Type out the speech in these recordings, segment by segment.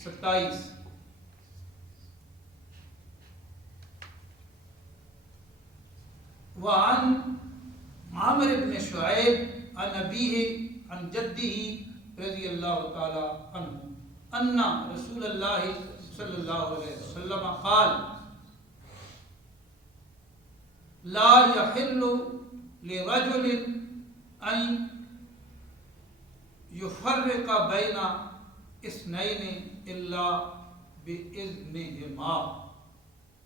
27 وعن عامر بن شعیب عن ابیہ عن جدہ رضی اللہ تعالی عنہ ان رسول اللہ صلی اللہ علیہ وسلم قال لا يحل لرجل ان يفرق بين اثنين الا باذنهما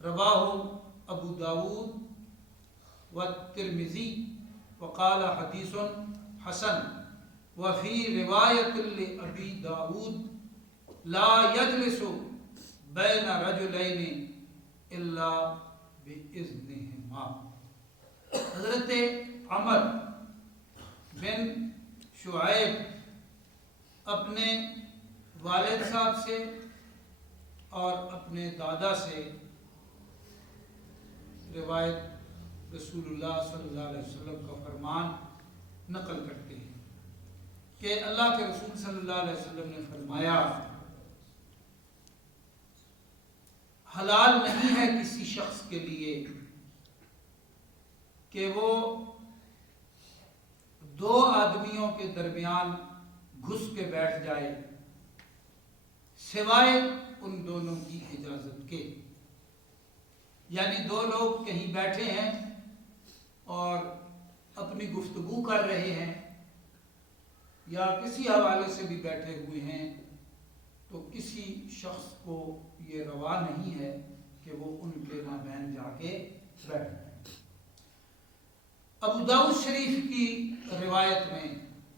رواه ابو داود والترمذی وقال حدیث حسن وفي رواية لأبي داود لا يجلس بين رجلين إلا بإذنهما. حضرت عمر بن شعیب اپنے والد صاحب سے اور اپنے دادا سے روایت رسول اللہ صلی اللہ علیہ وسلم کا فرمان نقل کرتے ہیں کہ اللہ کے رسول صلی اللہ علیہ وسلم نے فرمایا حلال نہیں ہے کسی شخص کے لیے کہ وہ دو آدمیوں کے درمیان گھس کے بیٹھ جائے سوائے ان دونوں کی اجازت کے. یعنی دو لوگ کہیں بیٹھے ہیں اور اپنی گفتگو کر رہے ہیں یا کسی حوالے سے بھی بیٹھے ہوئے ہیں تو کسی شخص کو یہ روا نہیں ہے کہ وہ ان کے مابین جا کے بیٹھ جائے. ابو داؤد شریف کی روایت میں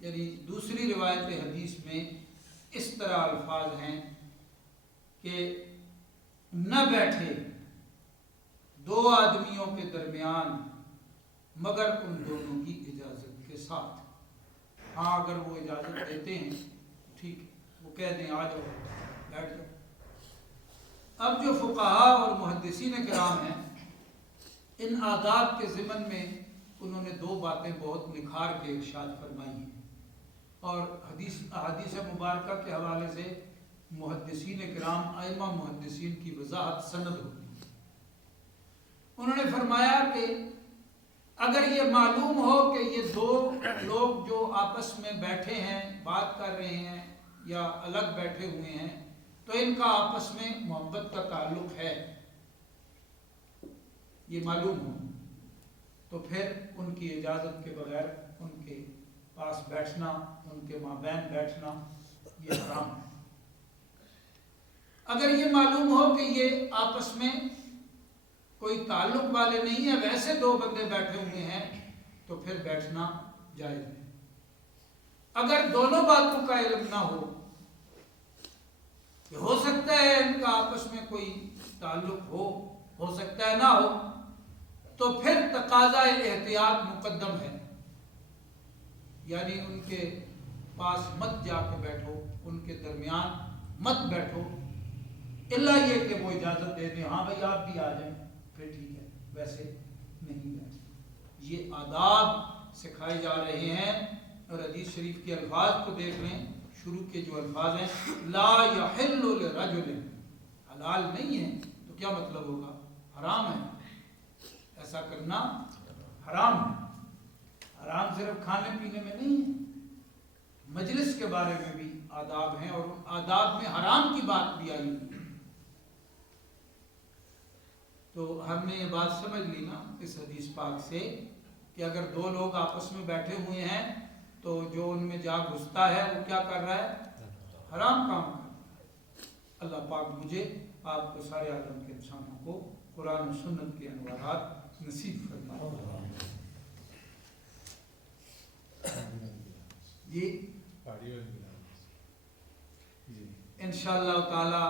یعنی دوسری روایت حدیث میں اس طرح الفاظ ہیں کہ نہ بیٹھے دو آدمیوں کے درمیان مگر ان دونوں کی اجازت کے ساتھ. ہاں اگر وہ اجازت دیتے ہیں ٹھیک ہے, وہ کہہ دیں آ جاؤ بیٹھ جاؤ. اب جو فقہاء اور محدثین کرام ہیں ان آداب کے ضمن میں انہوں نے دو باتیں بہت نکھار کے ارشاد فرمائی ہیں اور حدیث مبارکہ کے حوالے سے محدثین کرام ائمہ محدثین کی وضاحت سند ہوتی ہے. انہوں نے فرمایا کہ اگر یہ معلوم ہو کہ یہ دو لوگ جو آپس میں بیٹھے ہیں بات کر رہے ہیں یا الگ بیٹھے ہوئے ہیں تو ان کا آپس میں محبت کا تعلق ہے, یہ معلوم ہو تو پھر ان کی اجازت کے بغیر ان کے پاس بیٹھنا, ان کے مابین بیٹھنا یہ حرام ہے. اگر یہ معلوم ہو کہ یہ آپس میں کوئی تعلق والے نہیں ہیں, ویسے دو بندے بیٹھے ہوئے ہیں تو پھر بیٹھنا جائز ہے. اگر دونوں باتوں کا علم نہ ہو سکتا ہے ان کا آپس میں کوئی تعلق ہو سکتا ہے نہ ہو, تو پھر تقاضا احتیاط مقدم ہے. یعنی ان کے پاس مت جا کے بیٹھو, ان کے درمیان مت بیٹھو, الا یہ کہ وہ اجازت دے دیں ہاں بھائی آپ بھی آ جائیں پھر ٹھیک ہے, ویسے نہیں بیٹھیں. یہ آداب سکھائے جا رہے ہیں. اور حدیث شریف کے الفاظ کو دیکھ لیں, شروع کے جو الفاظ ہیں لا یحل لرجل, حلال نہیں ہے تو کیا مطلب ہوگا؟ حرام ہے. ایسا کرنا حرام ہے. حرام صرف کھانے پینے میں نہیں ہے, مجلس کے بارے میں بھی آداب ہیں اور ان آداب میں حرام کی بات بھی آئی ہوئی ہے. تو ہم نے یہ بات سمجھ لی نا اس حدیث پاک سے کہ اگر دو لوگ آپس میں بیٹھے ہوئے ہیں تو جو ان میں جا گھستا ہے وہ کیا کر رہا ہے؟ حرام کام کر رہا ہے. اللہ پاک مجھے آپ کو سارے عالم کے انسانوں کو قرآن و سنت کے انوارات نصیب فرمائے. جی انشاءاللہ تعالی